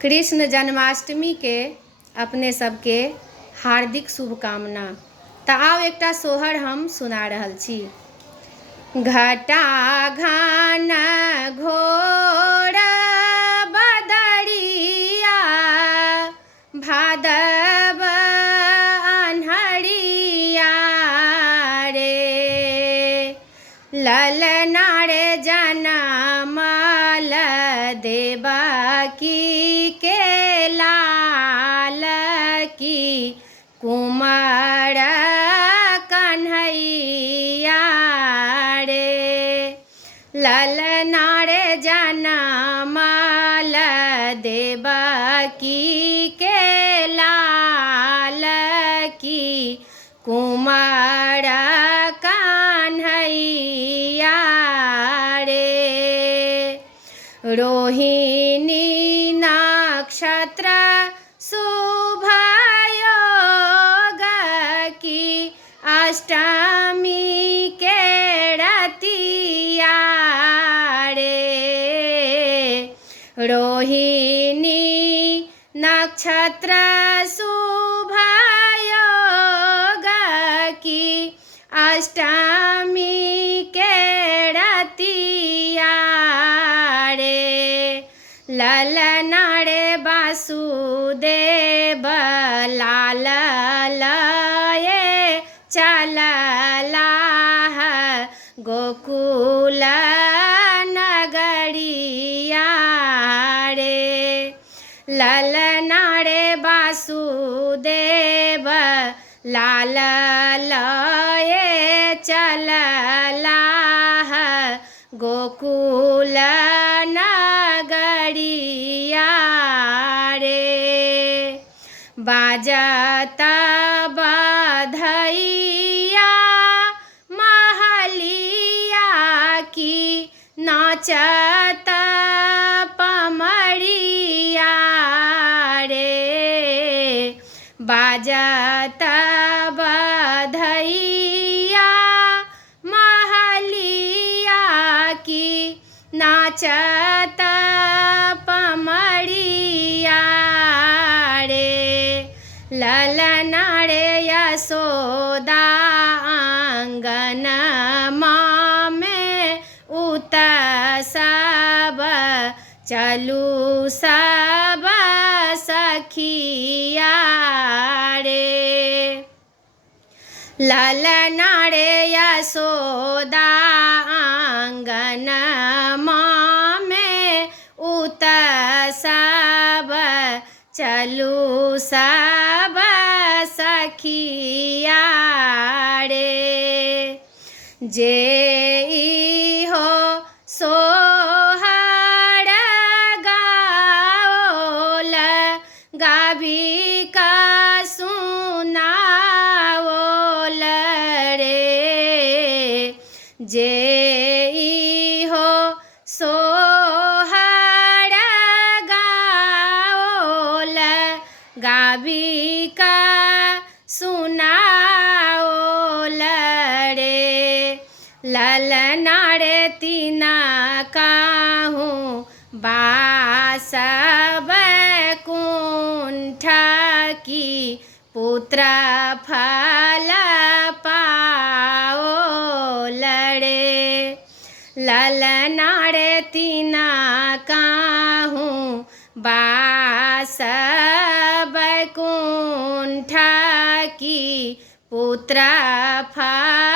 कृष्ण जन्माष्टमी के अपने सबके हार्दिक शुभकामना। तऽ आब एकटा सोहर हम सुना रहल छी। घटा घान घोर बदरिया भादव अन्हरिया रे, ललना रे जनमल देवकी के लाल की कुमार कन्हैया रे, ललना रे जनमल देवकी के लाल की कुमार कन्हैया रे। रोहिणी नक्षत्र शुभ योग की अष्टमी के रतिया रे, रोहिणी नक्षत्र शुभ योग की अष्टमी के रतिया रे, ललना रे वासुदेव लाल लये चलला गोकुल नगरिया रे, ललना रे वासुदेव लाल लये चलला गोकुल नगरिया रे। बाजत बधैया महलिया की नाचत पमरिया रे, बाजत बधैया महलिया की नाचत पमरिया रे, ललना रे यशोदा आंगन में उत्सव चलू सब सखिया रे, ललना रे यशोदा आंगन में उत्सव चलू सब सखिया रे। जे हो सोहर गाओल गाभी का सुनाओल रे, जे हो सोहर गाओल गाभी का सुनाओल रे, ललना रे तीना काहूँ बास बैकुंठ की पुत्र फल पाओल रे, ललना रे तीना काहूँ बास बैकुंठ की पुत्र फल